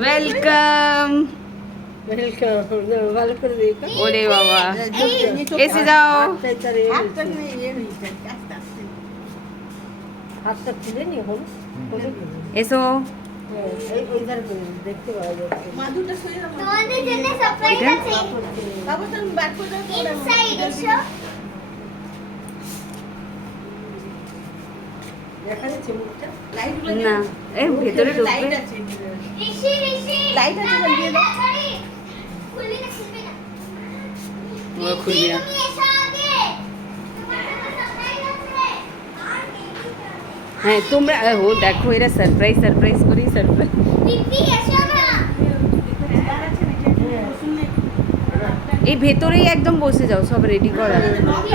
Welcome. ভালো করে দেখো। ওরে বাবা, এসে যাও। হাতটা তুলে নি এখন এসো। দেখতে পাওয়া যাচ্ছে। তোমাদের জন্য সারপ্রাইজ এটা? আছে। বাবা তুমি ব্যাক করে দাও। ইনসাইড এসো। দেখা যাচ্ছে মুখটা? না, এর ভেতরে ঢুকবে। ঋষি লাইট আছে বল দিয়ে দাও। খুলবি না ও খুলবি না। তুমি এসো আগে। তোমার জন্য সারপ্রাইজ আছে। হ্যাঁ তোমরা ও দেখো, এরা সারপ্রাইজ সারপ্রাইজ করেই সারপ্রাইজ। পিপি এসো না। এই ভেতরেই একদম বসে যাও, সব রেডি করা। পিপি